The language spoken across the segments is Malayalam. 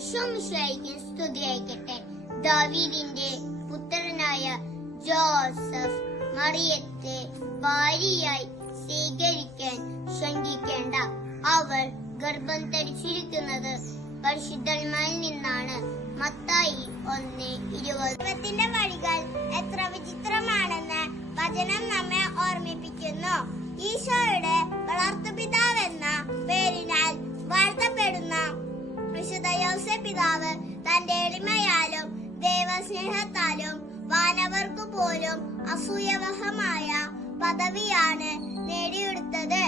ഈശോമിശിഹായ്ക്ക് സ്തുതിയായിരിക്കട്ടെ. ദാവീദിന്റെ പുത്രനായ ജോസഫ് മറിയത്തെ ഭാര്യയായി സ്വീകരിക്കാൻ ശങ്കിക്കേണ്ട. അവൾ ഗർഭം ധരിച്ചിരിക്കുന്നത് പരിശുദ്ധാത്മാവിൽ നിന്നാണ്. മത്തായി 1:20. ദൈവത്തിന്റെ വഴികൾ എത്ര വിചിത്രമാണെന്ന് വചനം നമ്മെ ഓർമ്മിപ്പിക്കുന്നു. ഈശോയുടെ വളർത്തുപിതാവെന്ന പേരിനാൽ വാഴ്ത്തപ്പെടുന്ന വിശുദ്ധ യോസേപ്പ് പിതാവ് തന്റെ എളിമയാലും ദൈവസ്നേഹത്താലും വാനവർക്കു പോലും അസൂയവഹമായ പദവിയാണ് നേടിയെടുത്തത്.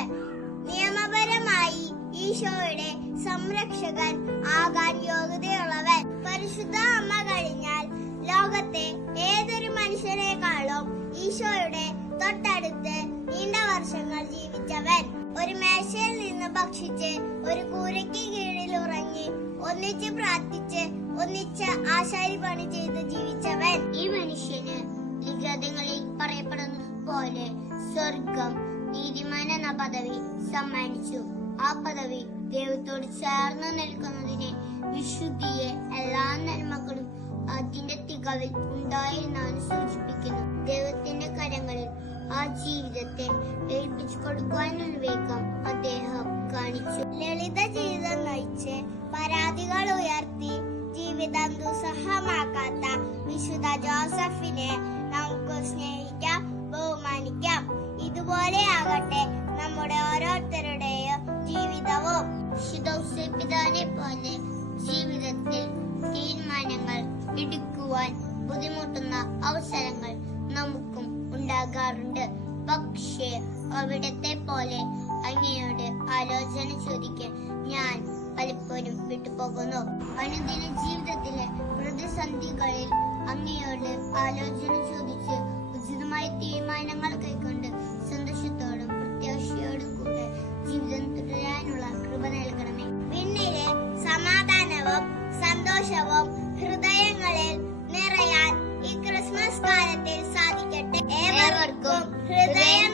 നിയമപരമായി ഈശോയുടെ സംരക്ഷകൻ ആകാൻ യോഗ്യതയുള്ളവൻ. പരിശുദ്ധ അമ്മ കഴിഞ്ഞാൽ ലോകത്തെ ഏതൊരു മനുഷ്യരെക്കാളും ഈശോയുടെ തൊട്ടടുത്ത് നീണ്ട വർഷങ്ങൾ ജീവിച്ചവൻ. ഒരു മേശയിൽ നിന്ന് ഭക്ഷിച്ച് ഒരു കൂരയ്ക്ക് കീഴിൽ ഉറങ്ങി ഒന്നിച്ച് പ്രാർത്ഥിച്ച് ഒന്നിച്ച് ആശാരിപ്പണി ചെയ്ത് ജീവിച്ചവൻ. ഈ മനുഷ്യന് ലിഖിതങ്ങളിൽ പറയപ്പെടുന്നത് പോലെ സ്വർഗം നീതിമാൻ എന്ന പദവി സമ്മാനിച്ചു. ആ പദവി ദൈവത്തോട് ചേർന്ന് നിൽക്കുന്നതിനെ, വിശുദ്ധിയെ, എല്ലാ നന്മകളും അതിന്റെ തികവിൽ ഉണ്ടായിരുന്നാണ് സൂചിപ്പിക്കുന്നു. ദൈവത്തിന്റെ കരങ്ങളിൽ ആ ജീവിതത്തെ ഏൽപ്പിച്ചു കൊടുക്കുവാനുള്ള വേഗം അദ്ദേഹം കാണിച്ചു. ലളിത ജീവിതം നയിച്ച് പരാതികൾ ഉയർത്തി ജീവിതം ദുസ്സഹമാക്കാത്ത വിശുദ്ധ ജോസഫിനെ നമുക്ക് സ്നേഹിക്കാം, ബഹുമാനിക്കാം. ഇതുപോലെയാകട്ടെ നമ്മുടെ ഓരോരുത്തരുടെയും ജീവിതവും. വിശുദ്ധ യോസേപ്പ് പിതാവിനെ പോലെ ജീവിതത്തിൽ തീരുമാനങ്ങൾ എടുക്കുവാൻ ബുദ്ധിമുട്ടുന്ന അവസരങ്ങൾ നമുക്കും ഉണ്ടാകാറുണ്ട്. പക്ഷേ അവിടത്തെ പോലെ അങ്ങയോട് ആലോചന ചോദിക്കാൻ ഞാൻ പലപ്പോഴും വിട്ടുപോകുന്നു. അനുദിന ജീവിതത്തിലെ പ്രതിസന്ധികളിൽ അങ്ങയോട് ആലോചന ചോദിച്ച് ഉചിതമായ തീരുമാനങ്ങൾ കൈക്കൊണ്ട് സന്തോഷത്തോടും പ്രത്യാശയോടും കൂടെ ജീവിതം തുടരാനുള്ള കൃപ നൽകണമേ. പിന്നിലെ സമാധാനവും സന്തോഷവും ഹൃദയങ്ങളിൽ നിറയാൻ ഈ ക്രിസ്മസ് കാലത്തിൽ സാധിക്കട്ടെ. ഏവർക്കും ഹൃദയം